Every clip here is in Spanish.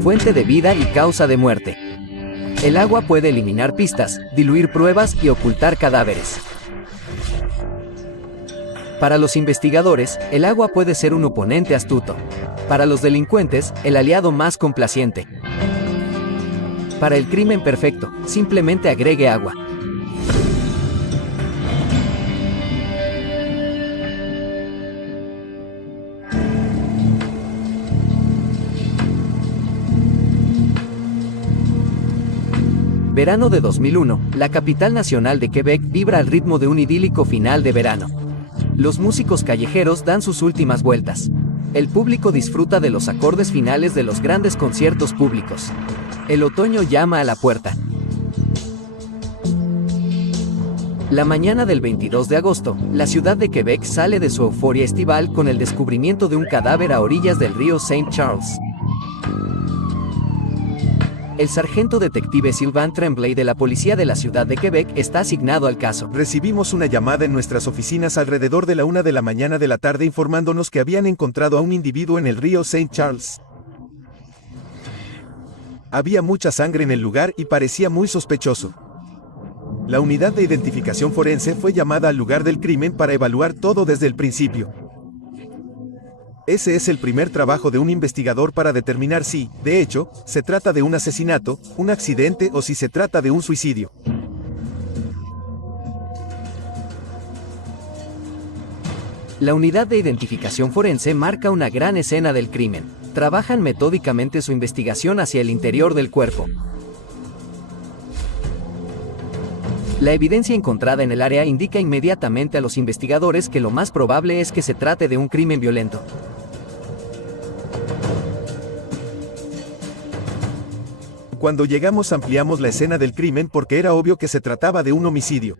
Fuente de vida y causa de muerte. El agua puede eliminar pistas, diluir pruebas y ocultar cadáveres. Para los investigadores, el agua puede ser un oponente astuto. Para los delincuentes, el aliado más complaciente. Para el crimen perfecto, simplemente agregue agua. Verano de 2001, la capital nacional de Quebec vibra al ritmo de un idílico final de verano. Los músicos callejeros dan sus últimas vueltas. El público disfruta de los acordes finales de los grandes conciertos públicos. El otoño llama a la puerta. La mañana del 22 de agosto, la ciudad de Quebec sale de su euforia estival con el descubrimiento de un cadáver a orillas del río St. Charles. El sargento detective Sylvain Tremblay de la policía de la ciudad de Quebec está asignado al caso. Recibimos una llamada en nuestras oficinas alrededor de la 1 de la mañana de la tarde informándonos que habían encontrado a un individuo en el río St. Charles. Había mucha sangre en el lugar y parecía muy sospechoso. La unidad de identificación forense fue llamada al lugar del crimen para evaluar todo desde el principio. Ese es el primer trabajo de un investigador para determinar si, de hecho, se trata de un asesinato, un accidente o si se trata de un suicidio. La unidad de identificación forense marca una gran escena del crimen. Trabajan metódicamente su investigación hacia el interior del cuerpo. La evidencia encontrada en el área indica inmediatamente a los investigadores que lo más probable es que se trate de un crimen violento. Cuando llegamos ampliamos la escena del crimen porque era obvio que se trataba de un homicidio.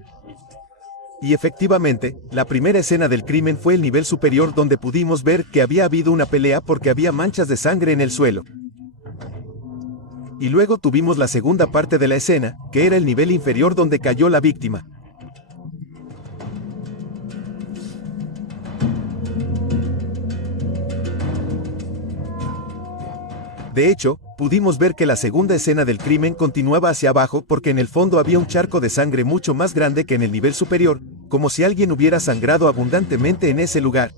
Y efectivamente, la primera escena del crimen fue el nivel superior donde pudimos ver que había habido una pelea porque había manchas de sangre en el suelo. Y luego tuvimos la segunda parte de la escena, que era el nivel inferior donde cayó la víctima. De hecho, pudimos ver que la segunda escena del crimen continuaba hacia abajo porque en el fondo había un charco de sangre mucho más grande que en el nivel superior, como si alguien hubiera sangrado abundantemente en ese lugar.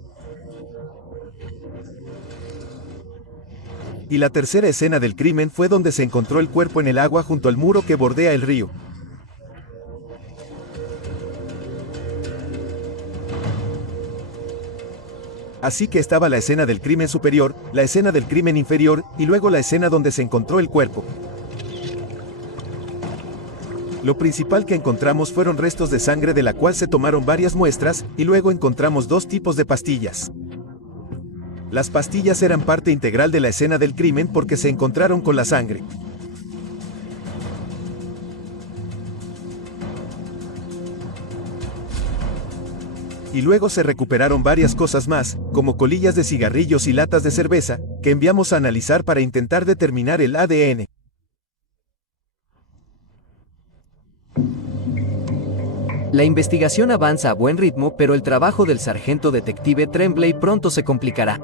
Y la tercera escena del crimen fue donde se encontró el cuerpo en el agua junto al muro que bordea el río. Así que estaba la escena del crimen superior, la escena del crimen inferior, y luego la escena donde se encontró el cuerpo. Lo principal que encontramos fueron restos de sangre de la cual se tomaron varias muestras, y luego encontramos dos tipos de pastillas. Las pastillas eran parte integral de la escena del crimen porque se encontraron con la sangre. Y luego se recuperaron varias cosas más, como colillas de cigarrillos y latas de cerveza, que enviamos a analizar para intentar determinar el ADN. La investigación avanza a buen ritmo, pero el trabajo del sargento detective Tremblay pronto se complicará.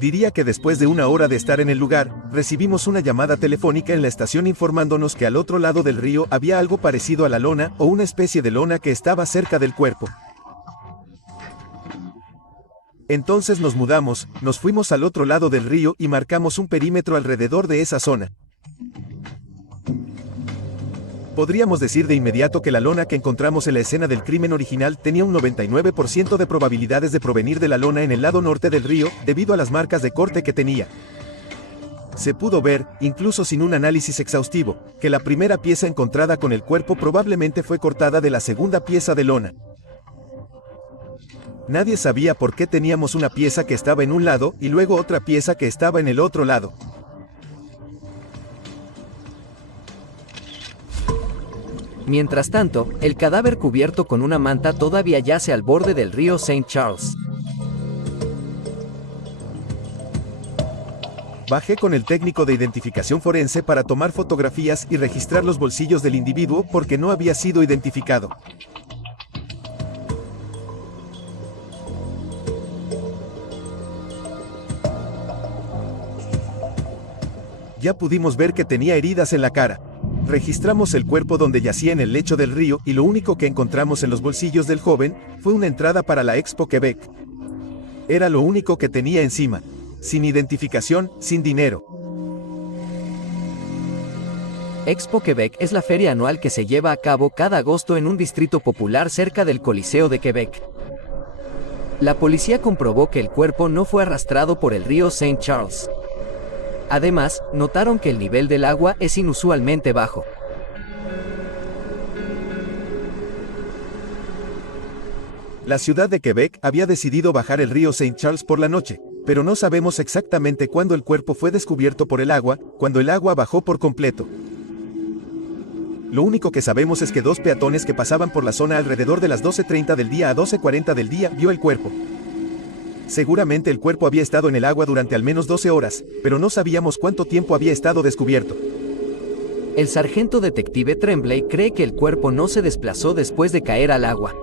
Diría que después de una hora de estar en el lugar, recibimos una llamada telefónica en la estación informándonos que al otro lado del río había algo parecido a la lona o una especie de lona que estaba cerca del cuerpo. Entonces nos mudamos, nos fuimos al otro lado del río y marcamos un perímetro alrededor de esa zona. Podríamos decir de inmediato que la lona que encontramos en la escena del crimen original tenía un 99% de probabilidades de provenir de la lona en el lado norte del río, debido a las marcas de corte que tenía. Se pudo ver, incluso sin un análisis exhaustivo, que la primera pieza encontrada con el cuerpo probablemente fue cortada de la segunda pieza de lona. Nadie sabía por qué teníamos una pieza que estaba en un lado y luego otra pieza que estaba en el otro lado. Mientras tanto, el cadáver cubierto con una manta todavía yace al borde del río St. Charles. Bajé con el técnico de identificación forense para tomar fotografías y registrar los bolsillos del individuo porque no había sido identificado. Ya pudimos ver que tenía heridas en la cara. Registramos el cuerpo donde yacía en el lecho del río y lo único que encontramos en los bolsillos del joven fue una entrada para la Expo Quebec. Era lo único que tenía encima. Sin identificación, sin dinero. Expo Quebec es la feria anual que se lleva a cabo cada agosto en un distrito popular cerca del Coliseo de Quebec. La policía comprobó que el cuerpo no fue arrastrado por el río St. Charles. Además, notaron que el nivel del agua es inusualmente bajo. La ciudad de Quebec había decidido bajar el río St. Charles por la noche, pero no sabemos exactamente cuándo el cuerpo fue descubierto por el agua, cuando el agua bajó por completo. Lo único que sabemos es que dos peatones que pasaban por la zona alrededor de las 12:30 del día a 12:40 del día vio el cuerpo. Seguramente el cuerpo había estado en el agua durante al menos 12 horas, pero no sabíamos cuánto tiempo había estado descubierto. El sargento detective Tremblay cree que el cuerpo no se desplazó después de caer al agua.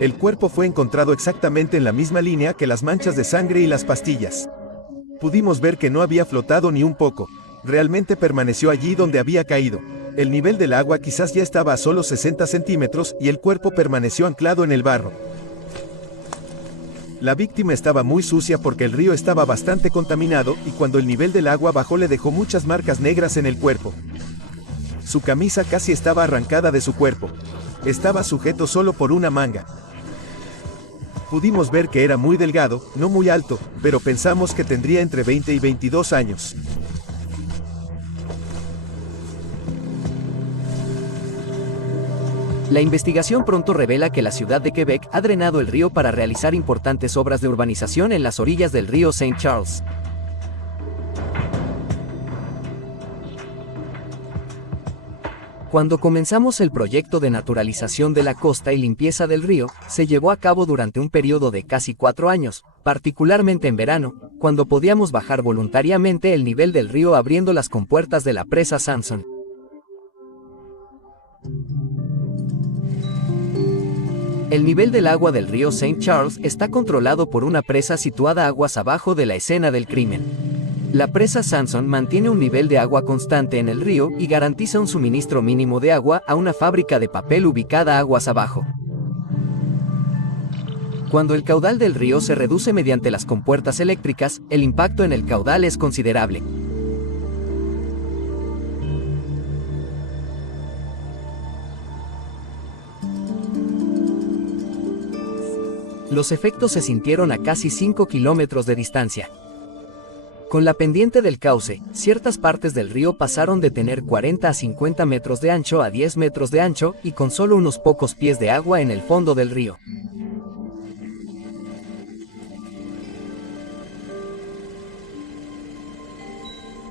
El cuerpo fue encontrado exactamente en la misma línea que las manchas de sangre y las pastillas. Pudimos ver que no había flotado ni un poco. Realmente permaneció allí donde había caído. El nivel del agua quizás ya estaba a solo 60 centímetros y el cuerpo permaneció anclado en el barro. La víctima estaba muy sucia porque el río estaba bastante contaminado y cuando el nivel del agua bajó le dejó muchas marcas negras en el cuerpo. Su camisa casi estaba arrancada de su cuerpo. Estaba sujeto solo por una manga. Pudimos ver que era muy delgado, no muy alto, pero pensamos que tendría entre 20 y 22 años. La investigación pronto revela que la ciudad de Quebec ha drenado el río para realizar importantes obras de urbanización en las orillas del río St. Charles. Cuando comenzamos el proyecto de naturalización de la costa y limpieza del río, se llevó a cabo durante un periodo de casi 4 años, particularmente en verano, cuando podíamos bajar voluntariamente el nivel del río abriendo las compuertas de la presa Samson. El nivel del agua del río St. Charles está controlado por una presa situada aguas abajo de la escena del crimen. La presa Samson mantiene un nivel de agua constante en el río y garantiza un suministro mínimo de agua a una fábrica de papel ubicada aguas abajo. Cuando el caudal del río se reduce mediante las compuertas eléctricas, el impacto en el caudal es considerable. Los efectos se sintieron a casi 5 kilómetros de distancia. Con la pendiente del cauce, ciertas partes del río pasaron de tener 40 a 50 metros de ancho a 10 metros de ancho y con solo unos pocos pies de agua en el fondo del río.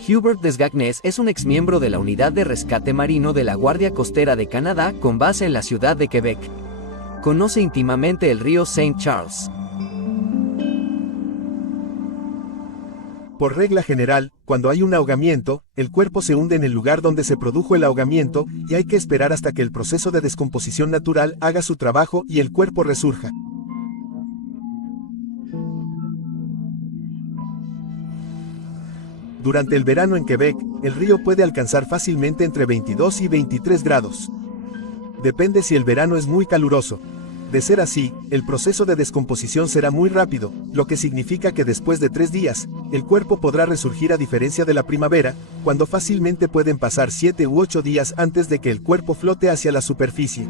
Hubert Desgagnes es un exmiembro de la Unidad de Rescate Marino de la Guardia Costera de Canadá con base en la ciudad de Quebec. Conoce íntimamente el río St. Charles. Por regla general, cuando hay un ahogamiento, el cuerpo se hunde en el lugar donde se produjo el ahogamiento y hay que esperar hasta que el proceso de descomposición natural haga su trabajo y el cuerpo resurja. Durante el verano en Quebec, el río puede alcanzar fácilmente entre 22 y 23 grados. Depende si el verano es muy caluroso. De ser así, el proceso de descomposición será muy rápido, lo que significa que después de 3 días, el cuerpo podrá resurgir a diferencia de la primavera, cuando fácilmente pueden pasar 7 u 8 días antes de que el cuerpo flote hacia la superficie.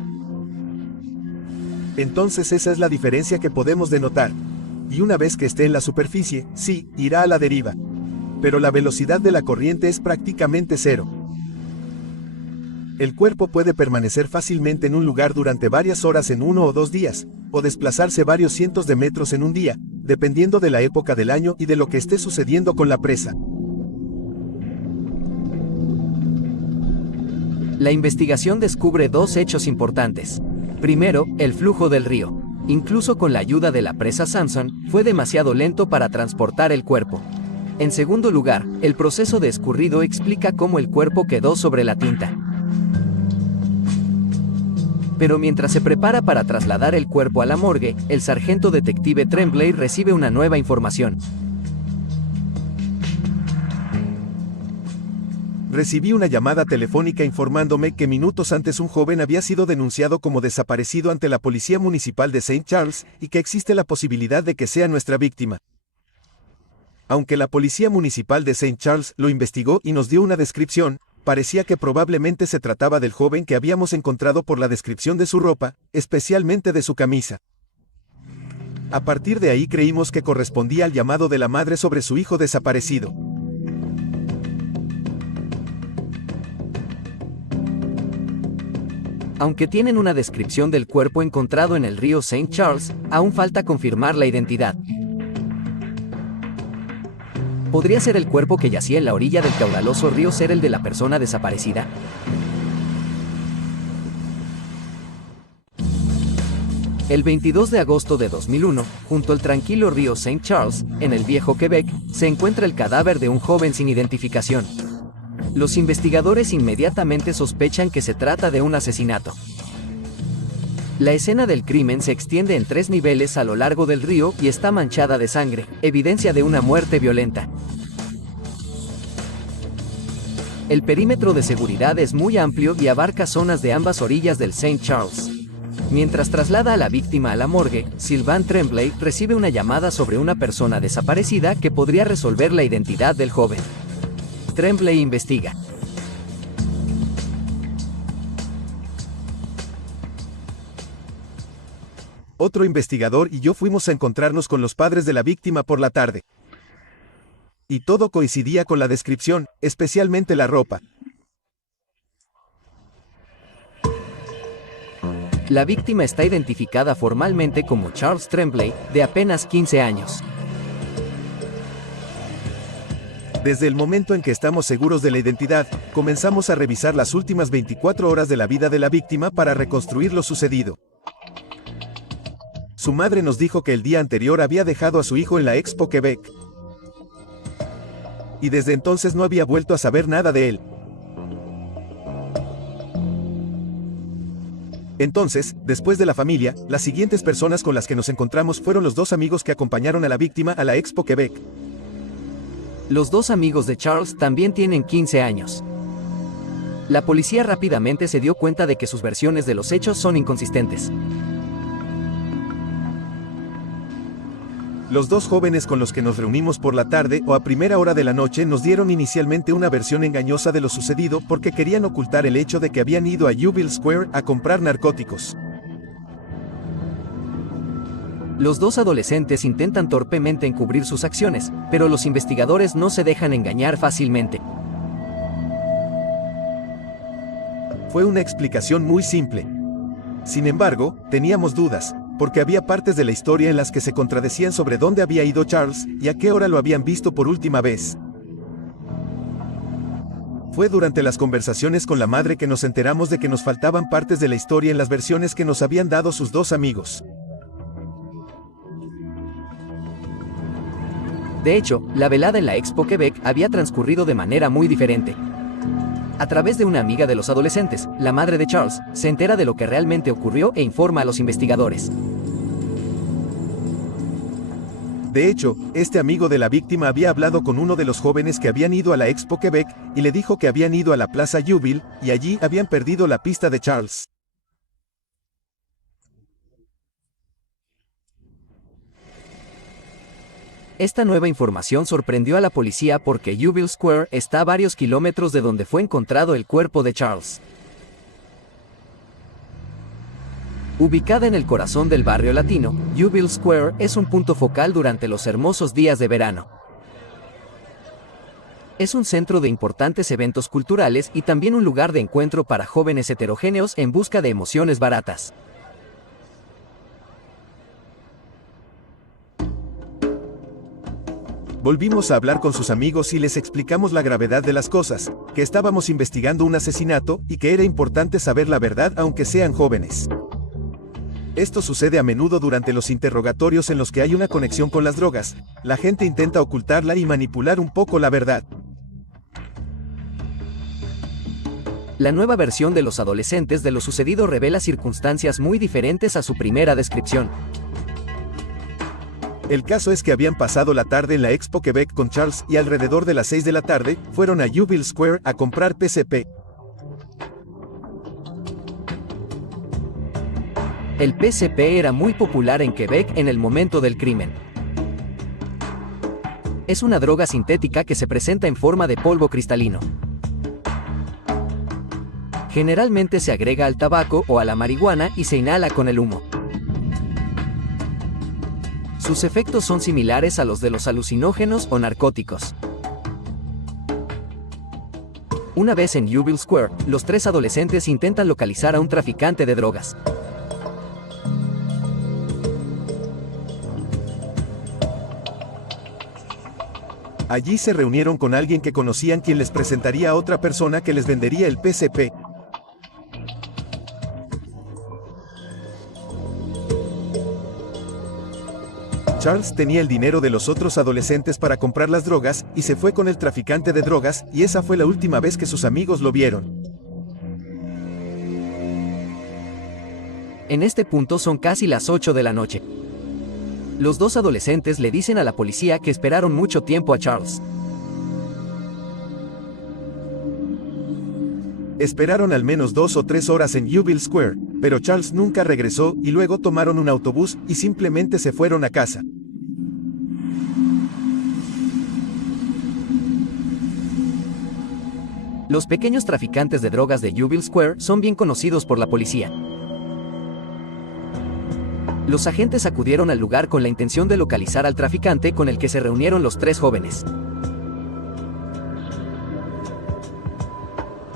Entonces esa es la diferencia que podemos denotar. Y una vez que esté en la superficie, sí, irá a la deriva. Pero la velocidad de la corriente es prácticamente cero. El cuerpo puede permanecer fácilmente en un lugar durante varias horas en 1 o 2 días, o desplazarse varios cientos de metros en un día, dependiendo de la época del año y de lo que esté sucediendo con la presa. La investigación descubre 2 hechos importantes. Primero, el flujo del río. Incluso con la ayuda de la presa Samson, fue demasiado lento para transportar el cuerpo. En segundo lugar, el proceso de escurrido explica cómo el cuerpo quedó sobre la tinta. Pero mientras se prepara para trasladar el cuerpo a la morgue, el sargento detective Tremblay recibe una nueva información. Recibí una llamada telefónica informándome que minutos antes un joven había sido denunciado como desaparecido ante la Policía Municipal de St. Charles y que existe la posibilidad de que sea nuestra víctima. Aunque la Policía Municipal de St. Charles lo investigó y nos dio una descripción, parecía que probablemente se trataba del joven que habíamos encontrado por la descripción de su ropa, especialmente de su camisa. A partir de ahí creímos que correspondía al llamado de la madre sobre su hijo desaparecido. Aunque tienen una descripción del cuerpo encontrado en el río St. Charles, aún falta confirmar la identidad. ¿Podría ser el cuerpo que yacía en la orilla del caudaloso río ser el de la persona desaparecida? El 22 de agosto de 2001, junto al tranquilo río St. Charles, en el viejo Quebec, se encuentra el cadáver de un joven sin identificación. Los investigadores inmediatamente sospechan que se trata de un asesinato. La escena del crimen se extiende en 3 niveles a lo largo del río y está manchada de sangre, evidencia de una muerte violenta. El perímetro de seguridad es muy amplio y abarca zonas de ambas orillas del St. Charles. Mientras traslada a la víctima a la morgue, Sylvain Tremblay recibe una llamada sobre una persona desaparecida que podría resolver la identidad del joven. Tremblay investiga. Otro investigador y yo fuimos a encontrarnos con los padres de la víctima por la tarde. Y todo coincidía con la descripción, especialmente la ropa. La víctima está identificada formalmente como Charles Tremblay, de apenas 15 años. Desde el momento en que estamos seguros de la identidad, comenzamos a revisar las últimas 24 horas de la vida de la víctima para reconstruir lo sucedido. Su madre nos dijo que el día anterior había dejado a su hijo en la Expo Quebec. Y desde entonces no había vuelto a saber nada de él. Entonces, después de la familia, las siguientes personas con las que nos encontramos fueron los 2 amigos que acompañaron a la víctima a la Expo Quebec. Los 2 amigos de Charles también tienen 15 años. La policía rápidamente se dio cuenta de que sus versiones de los hechos son inconsistentes. Los 2 jóvenes con los que nos reunimos por la tarde o a primera hora de la noche nos dieron inicialmente una versión engañosa de lo sucedido porque querían ocultar el hecho de que habían ido a Jubile Square a comprar narcóticos. Los 2 adolescentes intentan torpemente encubrir sus acciones, pero los investigadores no se dejan engañar fácilmente. Fue una explicación muy simple. Sin embargo, teníamos dudas, porque había partes de la historia en las que se contradecían sobre dónde había ido Charles y a qué hora lo habían visto por última vez. Fue durante las conversaciones con la madre que nos enteramos de que nos faltaban partes de la historia en las versiones que nos habían dado sus 2 amigos. De hecho, la velada en la Expo Quebec había transcurrido de manera muy diferente. A través de una amiga de los adolescentes, la madre de Charles se entera de lo que realmente ocurrió e informa a los investigadores. De hecho, este amigo de la víctima había hablado con uno de los jóvenes que habían ido a la Expo Quebec y le dijo que habían ido a la Plaza Jubile y allí habían perdido la pista de Charles. Esta nueva información sorprendió a la policía porque Jubile Square está a varios kilómetros de donde fue encontrado el cuerpo de Charles. Ubicada en el corazón del barrio latino, Jubile Square es un punto focal durante los hermosos días de verano. Es un centro de importantes eventos culturales y también un lugar de encuentro para jóvenes heterogéneos en busca de emociones baratas. Volvimos a hablar con sus amigos y les explicamos la gravedad de las cosas, que estábamos investigando un asesinato y que era importante saber la verdad aunque sean jóvenes. Esto sucede a menudo durante los interrogatorios en los que hay una conexión con las drogas. La gente intenta ocultarla y manipular un poco la verdad. La nueva versión de los adolescentes de lo sucedido revela circunstancias muy diferentes a su primera descripción. El caso es que habían pasado la tarde en la Expo Quebec con Charles y alrededor de las 6 de la tarde, fueron a Jubilee Square a comprar PCP. El PCP era muy popular en Quebec en el momento del crimen. Es una droga sintética que se presenta en forma de polvo cristalino. Generalmente se agrega al tabaco o a la marihuana y se inhala con el humo. Sus efectos son similares a los de los alucinógenos o narcóticos. Una vez en Jubilee Square, los tres adolescentes intentan localizar a un traficante de drogas. Allí se reunieron con alguien que conocían quien les presentaría a otra persona que les vendería el PCP. Charles tenía el dinero de los otros adolescentes para comprar las drogas, y se fue con el traficante de drogas, y esa fue la última vez que sus amigos lo vieron. En este punto son casi las 8 de la noche. Los dos adolescentes le dicen a la policía que esperaron mucho tiempo a Charles. Esperaron al menos 2 o 3 horas en Jubilee Square, pero Charles nunca regresó y luego tomaron un autobús y simplemente se fueron a casa. Los pequeños traficantes de drogas de Jubilee Square son bien conocidos por la policía. Los agentes acudieron al lugar con la intención de localizar al traficante con el que se reunieron los tres jóvenes.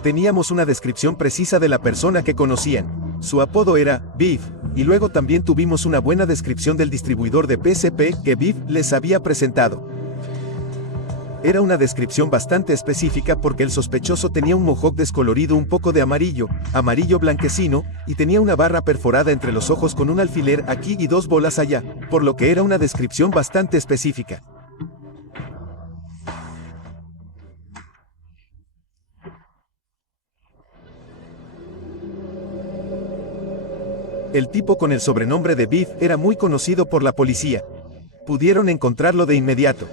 Teníamos una descripción precisa de la persona que conocían. Su apodo era Beef, y luego también tuvimos una buena descripción del distribuidor de PCP que Beef les había presentado. Era una descripción bastante específica porque el sospechoso tenía un mohawk descolorido un poco de amarillo, amarillo blanquecino, y tenía una barra perforada entre los ojos con un alfiler aquí y 2 bolas allá, por lo que era una descripción bastante específica. El tipo con el sobrenombre de Beef era muy conocido por la policía. Pudieron encontrarlo de inmediato.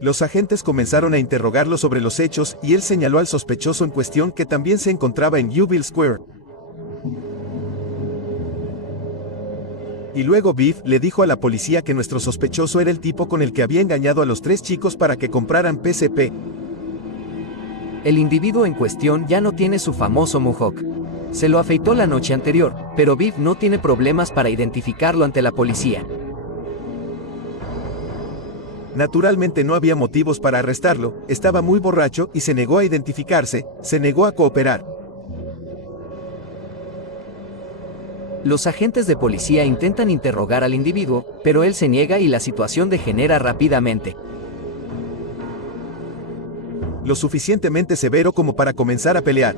Los agentes comenzaron a interrogarlo sobre los hechos y él señaló al sospechoso en cuestión que también se encontraba en Jubilee Square. Y luego Beef le dijo a la policía que nuestro sospechoso era el tipo con el que había engañado a los 3 chicos para que compraran PCP. El individuo en cuestión ya no tiene su famoso mohawk. Se lo afeitó la noche anterior, pero Beef no tiene problemas para identificarlo ante la policía. Naturalmente no había motivos para arrestarlo, estaba muy borracho y se negó a identificarse, se negó a cooperar. Los agentes de policía intentan interrogar al individuo, pero él se niega y la situación degenera rápidamente. Lo suficientemente severo como para comenzar a pelear.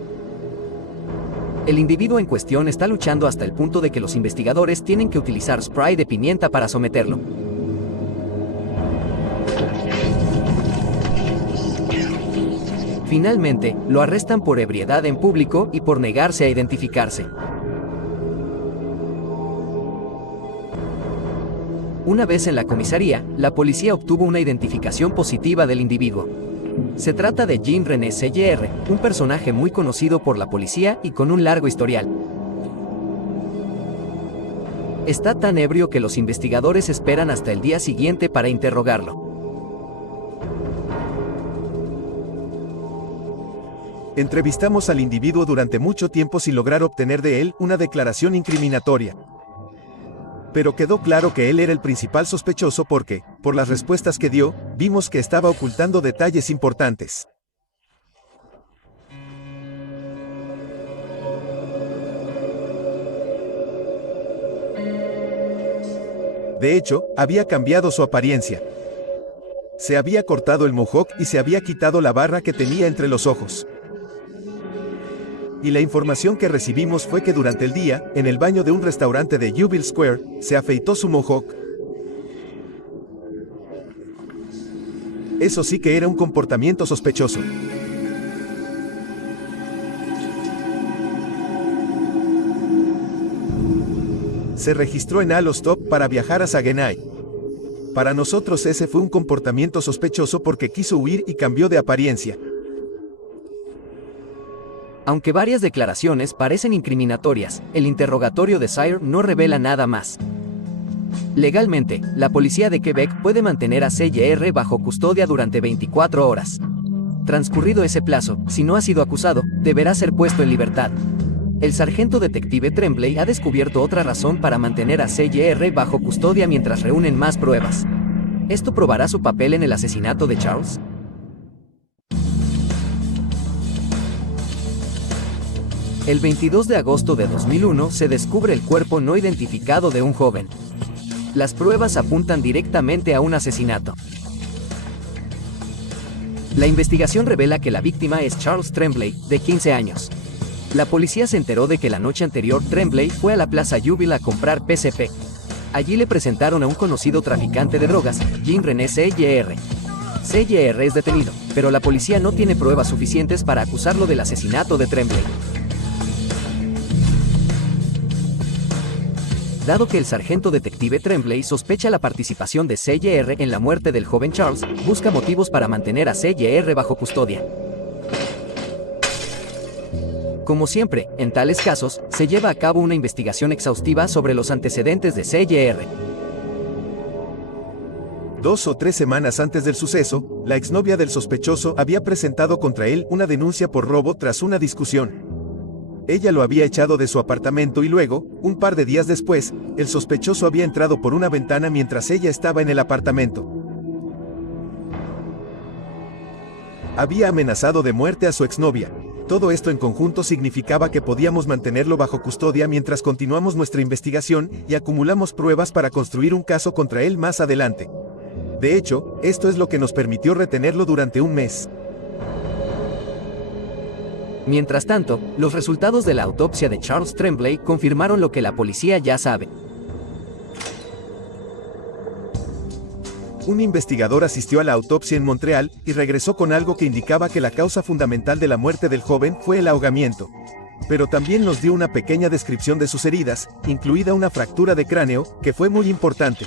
El individuo en cuestión está luchando hasta el punto de que los investigadores tienen que utilizar spray de pimienta para someterlo. Finalmente, lo arrestan por ebriedad en público y por negarse a identificarse. Una vez en la comisaría, la policía obtuvo una identificación positiva del individuo. Se trata de Jean-René Sellier, un personaje muy conocido por la policía y con un largo historial. Está tan ebrio que los investigadores esperan hasta el día siguiente para interrogarlo. Entrevistamos al individuo durante mucho tiempo sin lograr obtener de él una declaración incriminatoria. Pero quedó claro que él era el principal sospechoso porque, por las respuestas que dio, vimos que estaba ocultando detalles importantes. De hecho, había cambiado su apariencia. Se había cortado el mohawk y se había quitado la barra que tenía entre los ojos. Y la información que recibimos fue que durante el día, en el baño de un restaurante de Jubilee Square, se afeitó su mohawk. Eso sí que era un comportamiento sospechoso. Se registró en Allostop para viajar a Saguenay. Para nosotros ese fue un comportamiento sospechoso porque quiso huir y cambió de apariencia. Aunque varias declaraciones parecen incriminatorias, el interrogatorio de Sire no revela nada más. Legalmente, la policía de Quebec puede mantener a CJR bajo custodia durante 24 horas. Transcurrido ese plazo, si no ha sido acusado, deberá ser puesto en libertad. El sargento detective Tremblay ha descubierto otra razón para mantener a CJR bajo custodia mientras reúnen más pruebas. ¿Esto probará su papel en el asesinato de Charles? El 22 de agosto de 2001 se descubre el cuerpo no identificado de un joven. Las pruebas apuntan directamente a un asesinato. La investigación revela que la víctima es Charles Tremblay, de 15 años. La policía se enteró de que la noche anterior Tremblay fue a la Plaza Jubil a comprar PCP. Allí le presentaron a un conocido traficante de drogas, Jean-René CJR. CJR es detenido, pero la policía no tiene pruebas suficientes para acusarlo del asesinato de Tremblay. Dado que el sargento detective Tremblay sospecha la participación de CJR en la muerte del joven Charles, busca motivos para mantener a CJR bajo custodia. Como siempre, en tales casos, se lleva a cabo una investigación exhaustiva sobre los antecedentes de CJR. 2 o 3 semanas antes del suceso, la exnovia del sospechoso había presentado contra él una denuncia por robo tras una discusión. Ella lo había echado de su apartamento y luego, un par de días después, el sospechoso había entrado por una ventana mientras ella estaba en el apartamento. Había amenazado de muerte a su exnovia. Todo esto en conjunto significaba que podíamos mantenerlo bajo custodia mientras continuamos nuestra investigación y acumulamos pruebas para construir un caso contra él más adelante. De hecho, esto es lo que nos permitió retenerlo durante un mes. Mientras tanto, los resultados de la autopsia de Charles Tremblay confirmaron lo que la policía ya sabe. Un investigador asistió a la autopsia en Montreal y regresó con algo que indicaba que la causa fundamental de la muerte del joven fue el ahogamiento. Pero también nos dio una pequeña descripción de sus heridas, incluida una fractura de cráneo, que fue muy importante.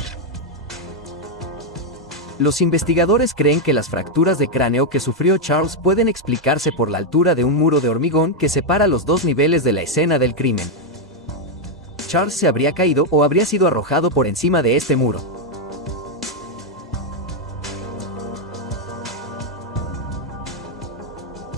Los investigadores creen que las fracturas de cráneo que sufrió Charles pueden explicarse por la altura de un muro de hormigón que separa los dos niveles de la escena del crimen. Charles se habría caído o habría sido arrojado por encima de este muro.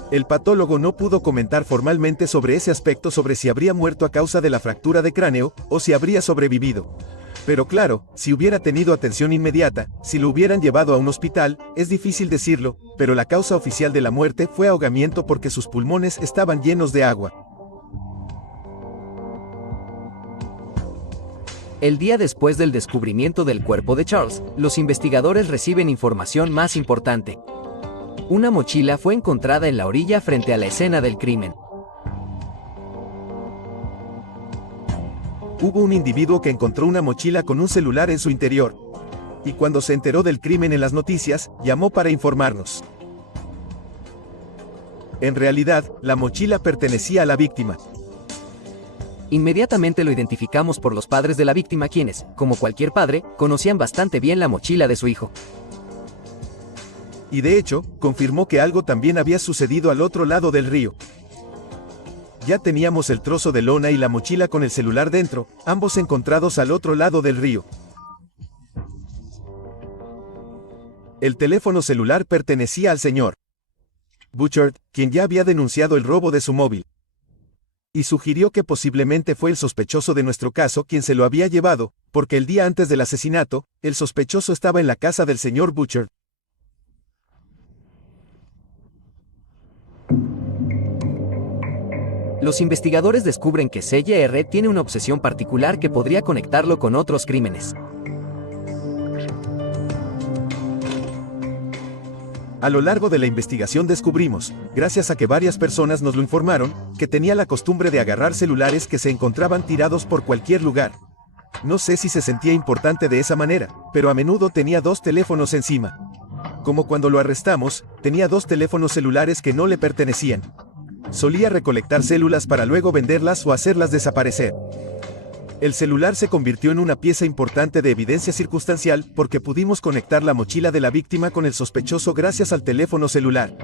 El patólogo no pudo comentar formalmente sobre ese aspecto sobre si habría muerto a causa de la fractura de cráneo o si habría sobrevivido. Pero claro, si hubiera tenido atención inmediata, si lo hubieran llevado a un hospital, es difícil decirlo, pero la causa oficial de la muerte fue ahogamiento porque sus pulmones estaban llenos de agua. El día después del descubrimiento del cuerpo de Charles, los investigadores reciben información más importante. Una mochila fue encontrada en la orilla frente a la escena del crimen. Hubo un individuo que encontró una mochila con un celular en su interior. Y cuando se enteró del crimen en las noticias, llamó para informarnos. En realidad, la mochila pertenecía a la víctima. Inmediatamente lo identificamos por los padres de la víctima quienes, como cualquier padre, conocían bastante bien la mochila de su hijo. Y de hecho, confirmó que algo también había sucedido al otro lado del río. Ya teníamos el trozo de lona y la mochila con el celular dentro, ambos encontrados al otro lado del río. El teléfono celular pertenecía al señor Bouchard, quien ya había denunciado el robo de su móvil. Y sugirió que posiblemente fue el sospechoso de nuestro caso quien se lo había llevado, porque el día antes del asesinato, el sospechoso estaba en la casa del señor Bouchard. Los investigadores descubren que CJR tiene una obsesión particular que podría conectarlo con otros crímenes. A lo largo de la investigación descubrimos, gracias a que varias personas nos lo informaron, que tenía la costumbre de agarrar celulares que se encontraban tirados por cualquier lugar. No sé si se sentía importante de esa manera, pero a menudo tenía 2 teléfonos encima. Como cuando lo arrestamos, tenía 2 teléfonos celulares que no le pertenecían. Solía recolectar células para luego venderlas o hacerlas desaparecer. El celular se convirtió en una pieza importante de evidencia circunstancial porque pudimos conectar la mochila de la víctima con el sospechoso gracias al teléfono celular.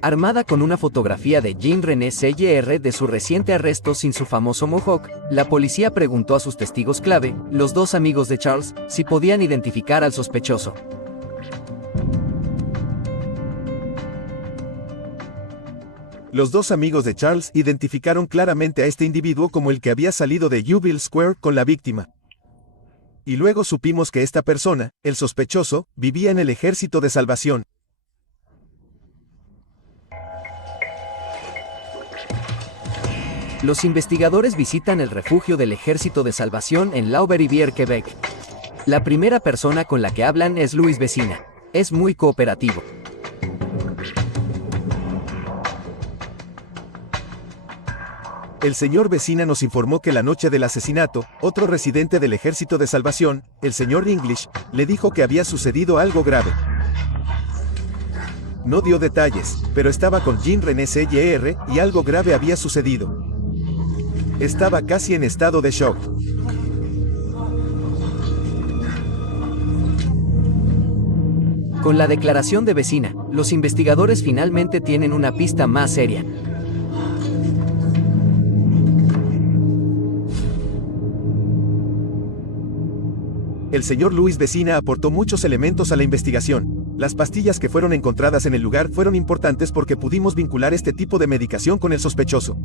Armada con una fotografía de Jean-René Sellier de su reciente arresto sin su famoso mohawk, la policía preguntó a sus testigos clave, los dos amigos de Charles, si podían identificar al sospechoso. Los dos amigos de Charles identificaron claramente a este individuo como el que había salido de Yeovil Square con la víctima. Y luego supimos que esta persona, el sospechoso, vivía en el Ejército de Salvación. Los investigadores visitan el refugio del Ejército de Salvación en Lauverivière, Quebec. La primera persona con la que hablan es Luis Vecina. Es muy cooperativo. El señor Vecina nos informó que la noche del asesinato, otro residente del Ejército de Salvación, el señor English, le dijo que había sucedido algo grave. No dio detalles, pero estaba con Jean-René Sellier y algo grave había sucedido. Estaba casi en estado de shock. Con la declaración de Vecina, los investigadores finalmente tienen una pista más seria. El señor Luis Vecina aportó muchos elementos a la investigación. Las pastillas que fueron encontradas en el lugar fueron importantes porque pudimos vincular este tipo de medicación con el sospechoso.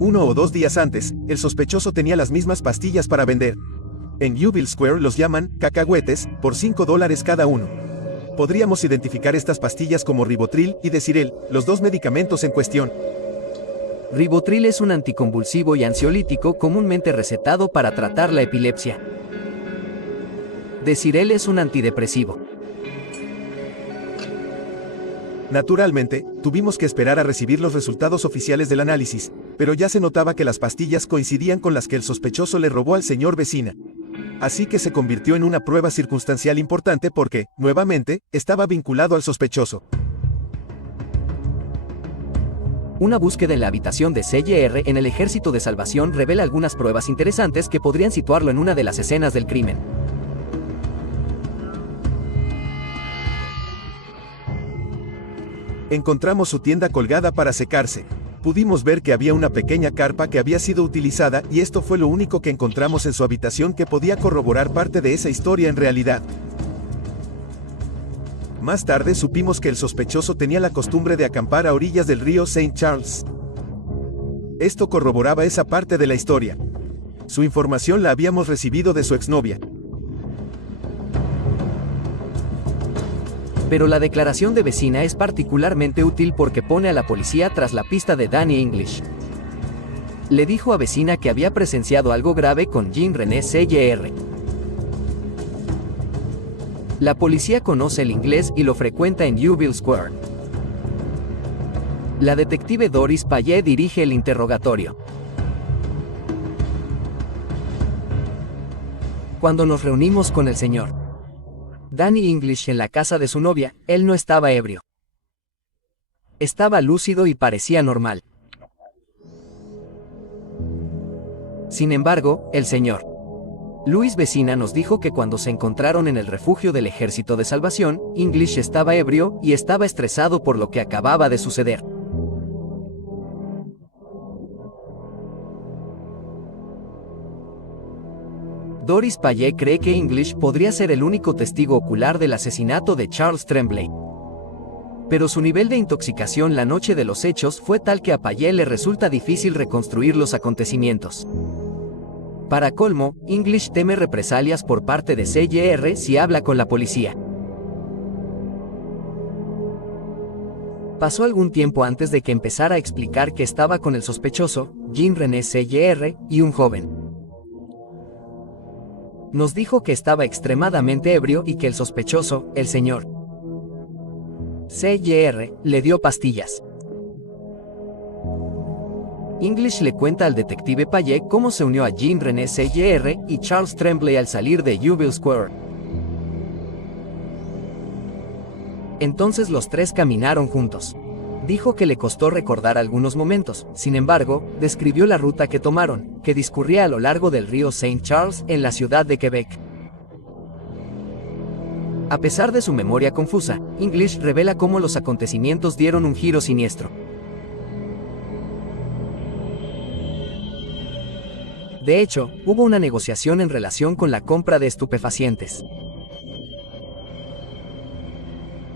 1 o 2 días antes, el sospechoso tenía las mismas pastillas para vender. En Yeovil Square los llaman cacahuetes, por $5 cada uno. Podríamos identificar estas pastillas como Ribotril y Desirel, los dos medicamentos en cuestión. Ribotril es un anticonvulsivo y ansiolítico comúnmente recetado para tratar la epilepsia. Desirel es un antidepresivo. Naturalmente, tuvimos que esperar a recibir los resultados oficiales del análisis, pero ya se notaba que las pastillas coincidían con las que el sospechoso le robó al señor Vecina. Así que se convirtió en una prueba circunstancial importante porque, nuevamente, estaba vinculado al sospechoso. Una búsqueda en la habitación de Sellier en el Ejército de Salvación revela algunas pruebas interesantes que podrían situarlo en una de las escenas del crimen. Encontramos su tienda colgada para secarse. Pudimos ver que había una pequeña carpa que había sido utilizada y esto fue lo único que encontramos en su habitación que podía corroborar parte de esa historia en realidad. Más tarde supimos que el sospechoso tenía la costumbre de acampar a orillas del río St. Charles. Esto corroboraba esa parte de la historia. Su información la habíamos recibido de su exnovia. Pero la declaración de Vecina es particularmente útil porque pone a la policía tras la pista de Danny English. Le dijo a Vecina que había presenciado algo grave con Jean-René Sellier. La policía conoce el inglés y lo frecuenta en Yeovil Square. La detective Doris Payet dirige el interrogatorio. Cuando nos reunimos con el señor Danny English en la casa de su novia, él no estaba ebrio. Estaba lúcido y parecía normal. Sin embargo, el señor Luis Vecina nos dijo que cuando se encontraron en el refugio del Ejército de Salvación, English estaba ebrio y estaba estresado por lo que acababa de suceder. Doris Payet cree que English podría ser el único testigo ocular del asesinato de Charles Tremblay. Pero su nivel de intoxicación la noche de los hechos fue tal que a Payet le resulta difícil reconstruir los acontecimientos. Para colmo, English teme represalias por parte de Sellier si habla con la policía. Pasó algún tiempo antes de que empezara a explicar que estaba con el sospechoso, Jean-René Sellier, y un joven. Nos dijo que estaba extremadamente ebrio y que el sospechoso, el señor Sellier, le dio pastillas. English le cuenta al detective Payet cómo se unió a Jean-René Sellier y Charles Tremblay al salir de Yeovil Square. Entonces los tres caminaron juntos. Dijo que le costó recordar algunos momentos, sin embargo, describió la ruta que tomaron, que discurría a lo largo del río Saint Charles en la ciudad de Quebec. A pesar de su memoria confusa, English revela cómo los acontecimientos dieron un giro siniestro. De hecho, hubo una negociación en relación con la compra de estupefacientes.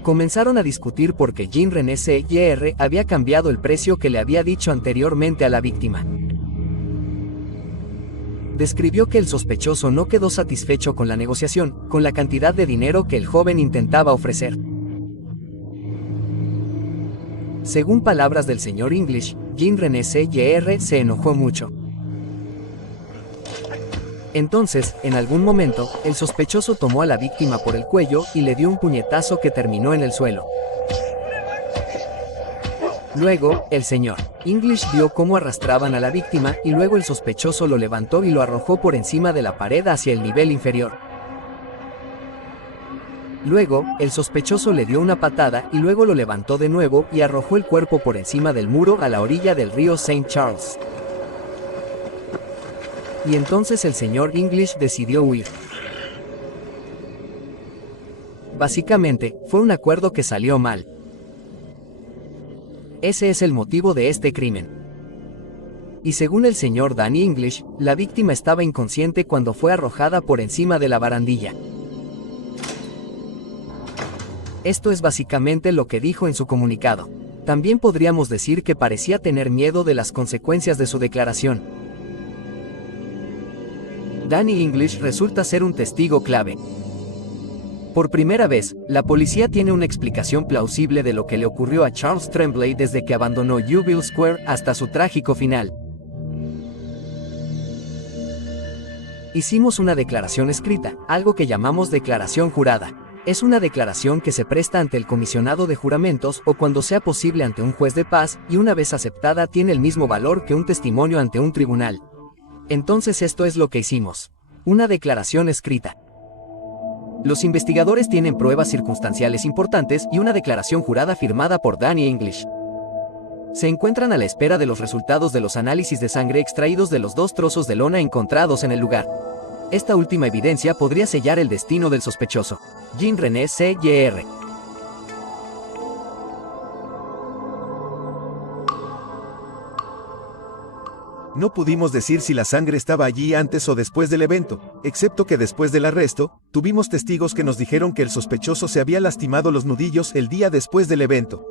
Comenzaron a discutir porque Jean-René Jr. había cambiado el precio que le había dicho anteriormente a la víctima. Describió que el sospechoso no quedó satisfecho con la negociación, con la cantidad de dinero que el joven intentaba ofrecer. Según palabras del señor English, Jean-René Jr. se enojó mucho. Entonces, en algún momento, el sospechoso tomó a la víctima por el cuello y le dio un puñetazo que terminó en el suelo. Luego, el señor English vio cómo arrastraban a la víctima y luego el sospechoso lo levantó y lo arrojó por encima de la pared hacia el nivel inferior. Luego, el sospechoso le dio una patada y luego lo levantó de nuevo y arrojó el cuerpo por encima del muro a la orilla del río Saint Charles. Y entonces el señor English decidió huir. Básicamente, fue un acuerdo que salió mal. Ese es el motivo de este crimen. Y según el señor Danny English, la víctima estaba inconsciente cuando fue arrojada por encima de la barandilla. Esto es básicamente lo que dijo en su comunicado. También podríamos decir que parecía tener miedo de las consecuencias de su declaración. Danny English resulta ser un testigo clave. Por primera vez, la policía tiene una explicación plausible de lo que le ocurrió a Charles Tremblay desde que abandonó Yeovil Square hasta su trágico final. Hicimos una declaración escrita, algo que llamamos declaración jurada. Es una declaración que se presta ante el comisionado de juramentos o cuando sea posible ante un juez de paz y una vez aceptada tiene el mismo valor que un testimonio ante un tribunal. Entonces esto es lo que hicimos. Una declaración escrita. Los investigadores tienen pruebas circunstanciales importantes y una declaración jurada firmada por Danny English. Se encuentran a la espera de los resultados de los análisis de sangre extraídos de los 2 trozos de lona encontrados en el lugar. Esta última evidencia podría sellar el destino del sospechoso, Jean-René Jr. No pudimos decir si la sangre estaba allí antes o después del evento, excepto que después del arresto, tuvimos testigos que nos dijeron que el sospechoso se había lastimado los nudillos el día después del evento.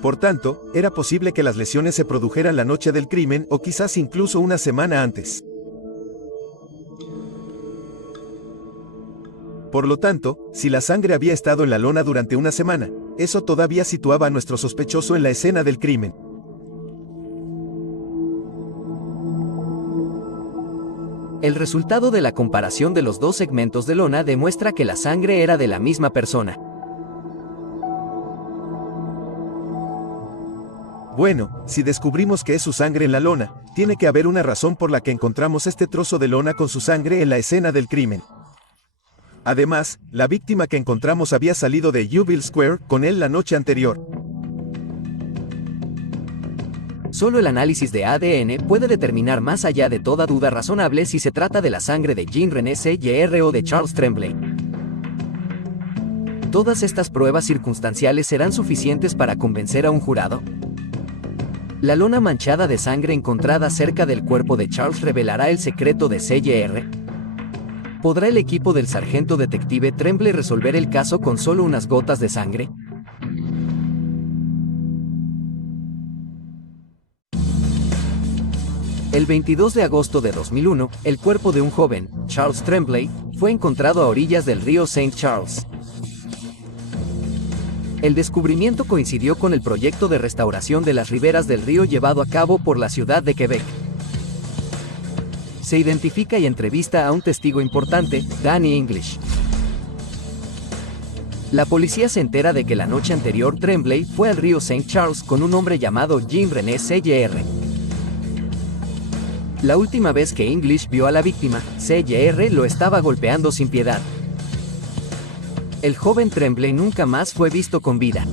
Por tanto, era posible que las lesiones se produjeran la noche del crimen o quizás incluso una semana antes. Por lo tanto, si la sangre había estado en la lona durante una semana, eso todavía situaba a nuestro sospechoso en la escena del crimen. El resultado de la comparación de los 2 segmentos de lona demuestra que la sangre era de la misma persona. Bueno, si descubrimos que es su sangre en la lona, tiene que haber una razón por la que encontramos este trozo de lona con su sangre en la escena del crimen. Además, la víctima que encontramos había salido de Yeovil Square con él la noche anterior. Solo el análisis de ADN puede determinar más allá de toda duda razonable si se trata de la sangre de Jean-René Jr. o de Charles Tremblay. ¿Todas estas pruebas circunstanciales serán suficientes para convencer a un jurado? ¿La lona manchada de sangre encontrada cerca del cuerpo de Charles revelará el secreto de Jr.? ¿Podrá el equipo del sargento detective Tremblay resolver el caso con solo unas gotas de sangre? El 22 de agosto de 2001, el cuerpo de un joven, Charles Tremblay, fue encontrado a orillas del río Saint Charles. El descubrimiento coincidió con el proyecto de restauración de las riberas del río llevado a cabo por la ciudad de Quebec. Se identifica y entrevista a un testigo importante, Danny English. La policía se entera de que la noche anterior Tremblay fue al río Saint Charles con un hombre llamado Jean-René Jr. La última vez que English vio a la víctima, Jr. lo estaba golpeando sin piedad. El joven Tremblay nunca más fue visto con vida.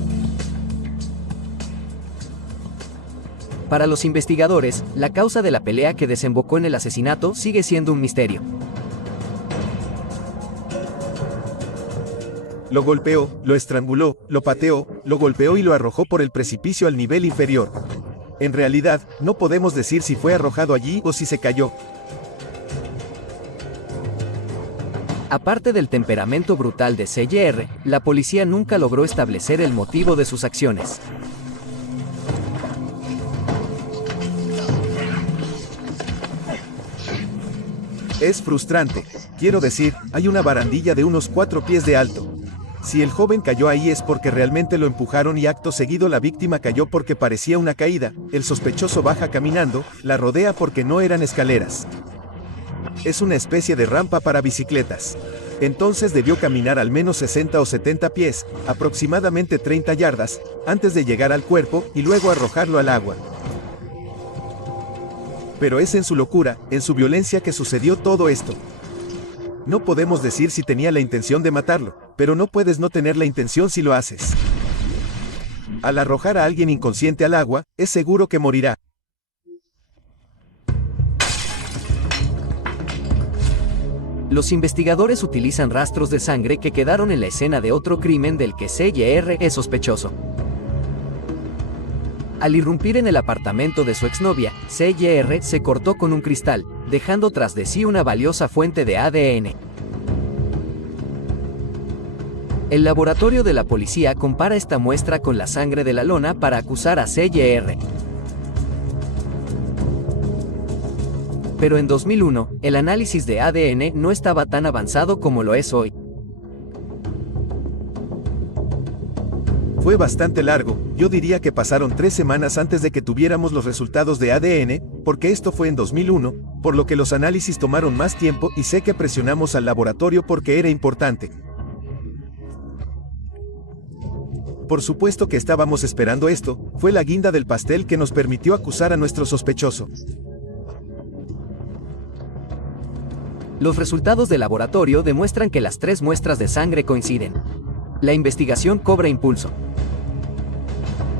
Para los investigadores, la causa de la pelea que desembocó en el asesinato sigue siendo un misterio. Lo golpeó, lo estranguló, lo pateó, lo golpeó y lo arrojó por el precipicio al nivel inferior. En realidad, no podemos decir si fue arrojado allí o si se cayó. Aparte del temperamento brutal de C.J.R., la policía nunca logró establecer el motivo de sus acciones. Es frustrante. Quiero decir, hay una barandilla de unos 4 pies de alto. Si el joven cayó ahí es porque realmente lo empujaron y acto seguido la víctima cayó porque parecía una caída, el sospechoso baja caminando, la rodea porque no eran escaleras. Es una especie de rampa para bicicletas. Entonces debió caminar al menos 60 o 70 pies, aproximadamente 30 yardas, antes de llegar al cuerpo y luego arrojarlo al agua. Pero es en su locura, en su violencia que sucedió todo esto. No podemos decir si tenía la intención de matarlo, pero no puedes no tener la intención si lo haces. Al arrojar a alguien inconsciente al agua, es seguro que morirá. Los investigadores utilizan rastros de sangre que quedaron en la escena de otro crimen del que C.J.R. es sospechoso. Al irrumpir en el apartamento de su exnovia, C.J.R. se cortó con un cristal, dejando tras de sí una valiosa fuente de ADN. El laboratorio de la policía compara esta muestra con la sangre de la lona para acusar a C.J.R. Pero en 2001, el análisis de ADN no estaba tan avanzado como lo es hoy. Fue bastante largo, yo diría que pasaron 3 semanas antes de que tuviéramos los resultados de ADN, porque esto fue en 2001, por lo que los análisis tomaron más tiempo y sé que presionamos al laboratorio porque era importante. Por supuesto que estábamos esperando esto, fue la guinda del pastel que nos permitió acusar a nuestro sospechoso. Los resultados del laboratorio demuestran que las 3 muestras de sangre coinciden. La investigación cobra impulso.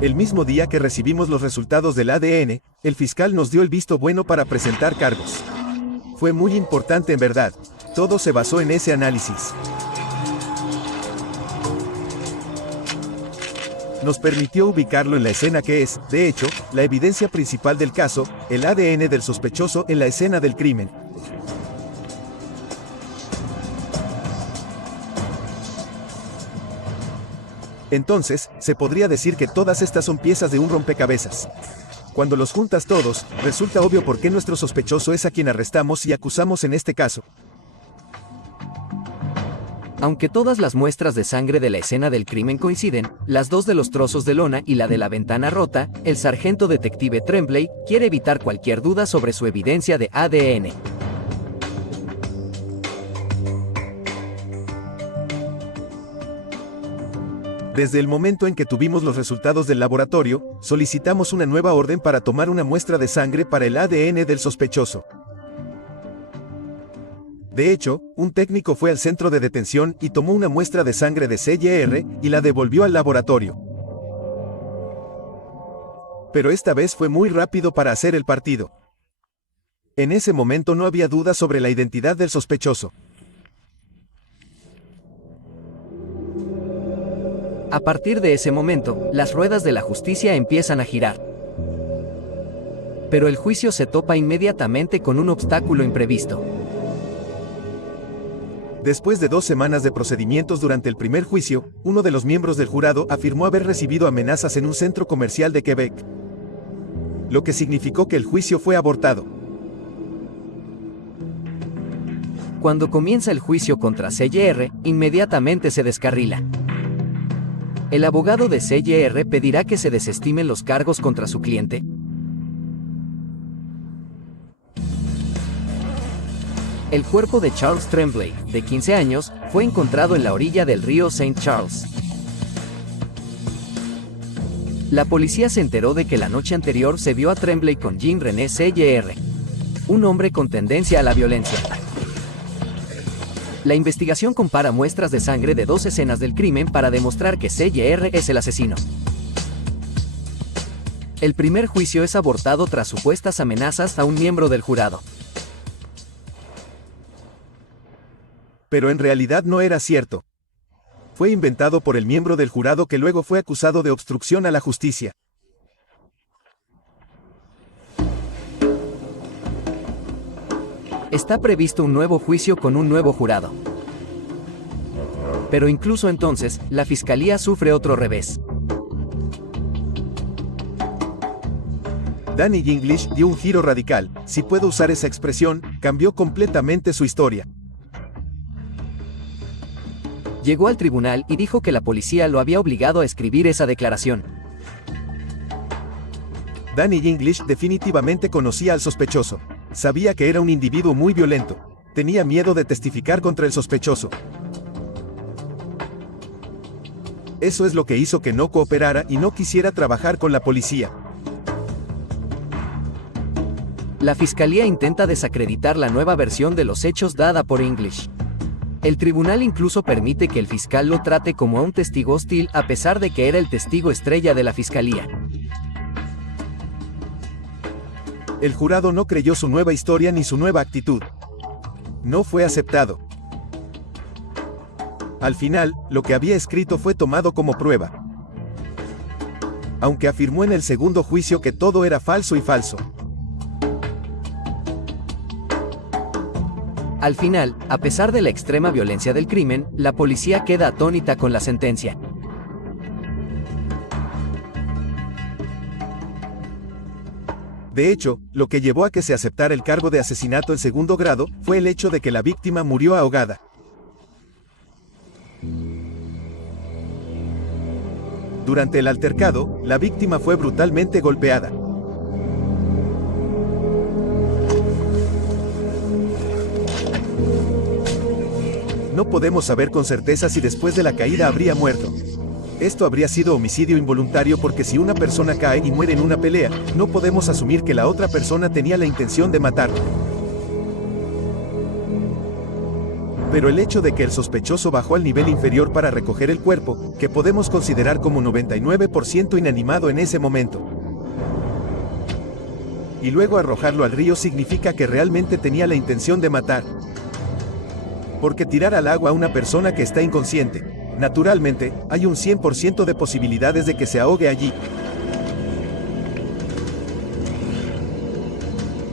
El mismo día que recibimos los resultados del ADN, el fiscal nos dio el visto bueno para presentar cargos. Fue muy importante en verdad. Todo se basó en ese análisis. Nos permitió ubicarlo en la escena que es, de hecho, la evidencia principal del caso, el ADN del sospechoso en la escena del crimen. Entonces, se podría decir que todas estas son piezas de un rompecabezas. Cuando los juntas todos, resulta obvio por qué nuestro sospechoso es a quien arrestamos y acusamos en este caso. Aunque todas las muestras de sangre de la escena del crimen coinciden, las 2 de los trozos de lona y la de la ventana rota, el sargento detective Tremblay quiere evitar cualquier duda sobre su evidencia de ADN. Desde el momento en que tuvimos los resultados del laboratorio, solicitamos una nueva orden para tomar una muestra de sangre para el ADN del sospechoso. De hecho, un técnico fue al centro de detención y tomó una muestra de sangre de C.J.R. y la devolvió al laboratorio. Pero esta vez fue muy rápido para hacer el partido. En ese momento no había duda sobre la identidad del sospechoso. A partir de ese momento, las ruedas de la justicia empiezan a girar. Pero el juicio se topa inmediatamente con un obstáculo imprevisto. Después de 2 semanas de procedimientos durante el primer juicio, uno de los miembros del jurado afirmó haber recibido amenazas en un centro comercial de Quebec, lo que significó que el juicio fue abortado. Cuando comienza el juicio contra C.J.R., inmediatamente se descarrila. ¿El abogado de C.J.R. pedirá que se desestimen los cargos contra su cliente? El cuerpo de Charles Tremblay, de 15 años, fue encontrado en la orilla del río St. Charles. La policía se enteró de que la noche anterior se vio a Tremblay con Jean-René C.J.R., un hombre con tendencia a la violencia. La investigación compara muestras de sangre de 2 escenas del crimen para demostrar que C.J.R. es el asesino. El primer juicio es abortado tras supuestas amenazas a un miembro del jurado. Pero en realidad no era cierto. Fue inventado por el miembro del jurado que luego fue acusado de obstrucción a la justicia. Está previsto un nuevo juicio con un nuevo jurado. Pero incluso entonces, la fiscalía sufre otro revés. Danny English dio un giro radical, si puedo usar esa expresión, cambió completamente su historia. Llegó al tribunal y dijo que la policía lo había obligado a escribir esa declaración. Danny English definitivamente conocía al sospechoso. Sabía que era un individuo muy violento. Tenía miedo de testificar contra el sospechoso. Eso es lo que hizo que no cooperara y no quisiera trabajar con la policía. La fiscalía intenta desacreditar la nueva versión de los hechos dada por English. El tribunal incluso permite que el fiscal lo trate como a un testigo hostil a pesar de que era el testigo estrella de la fiscalía. El jurado no creyó su nueva historia ni su nueva actitud. No fue aceptado. Al final, lo que había escrito fue tomado como prueba. Aunque afirmó en el segundo juicio que todo era falso y falso. Al final, a pesar de la extrema violencia del crimen, la policía queda atónita con la sentencia. De hecho, lo que llevó a que se aceptara el cargo de asesinato en segundo grado fue el hecho de que la víctima murió ahogada. Durante el altercado, la víctima fue brutalmente golpeada. No podemos saber con certeza si después de la caída habría muerto. Esto habría sido homicidio involuntario porque si una persona cae y muere en una pelea, no podemos asumir que la otra persona tenía la intención de matarlo. Pero el hecho de que el sospechoso bajó al nivel inferior para recoger el cuerpo, que podemos considerar como 99% inanimado en ese momento, y luego arrojarlo al río significa que realmente tenía la intención de matar. Porque tirar al agua a una persona que está inconsciente, naturalmente, hay un 100% de posibilidades de que se ahogue allí.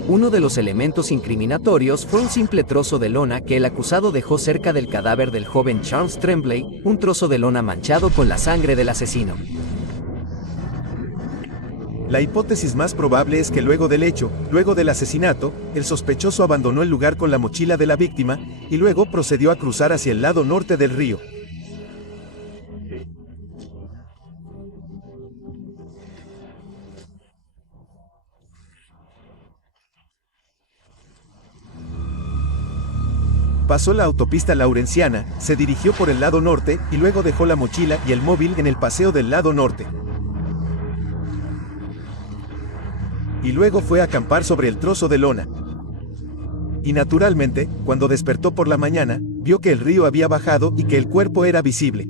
Uno de los elementos incriminatorios fue un simple trozo de lona que el acusado dejó cerca del cadáver del joven Charles Tremblay, un trozo de lona manchado con la sangre del asesino. La hipótesis más probable es que luego del hecho, luego del asesinato, el sospechoso abandonó el lugar con la mochila de la víctima, y luego procedió a cruzar hacia el lado norte del río. Pasó la autopista Laurenciana, se dirigió por el lado norte, y luego dejó la mochila y el móvil en el paseo del lado norte. Y luego fue a acampar sobre el trozo de lona. Y naturalmente, cuando despertó por la mañana, vio que el río había bajado y que el cuerpo era visible.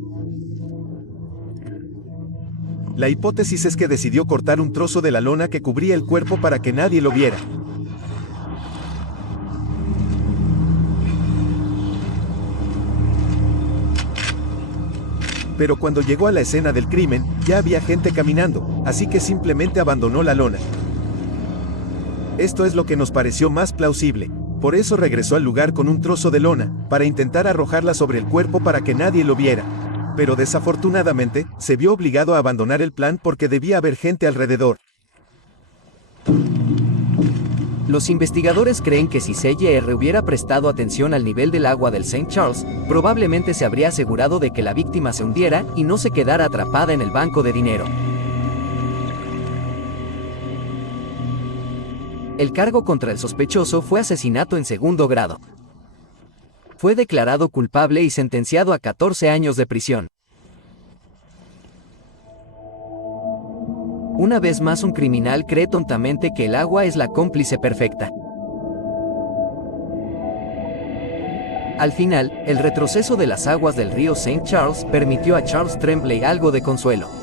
La hipótesis es que decidió cortar un trozo de la lona que cubría el cuerpo para que nadie lo viera. Pero cuando llegó a la escena del crimen, ya había gente caminando, así que simplemente abandonó la lona. Esto es lo que nos pareció más plausible. Por eso regresó al lugar con un trozo de lona, para intentar arrojarla sobre el cuerpo para que nadie lo viera. Pero desafortunadamente, se vio obligado a abandonar el plan porque debía haber gente alrededor. Los investigadores creen que si C.J.R. hubiera prestado atención al nivel del agua del St. Charles, probablemente se habría asegurado de que la víctima se hundiera y no se quedara atrapada en el banco de dinero. El cargo contra el sospechoso fue asesinato en segundo grado. Fue declarado culpable y sentenciado a 14 años de prisión. Una vez más un criminal cree tontamente que el agua es la cómplice perfecta. Al final, el retroceso de las aguas del río St. Charles permitió a Charles Tremblay algo de consuelo.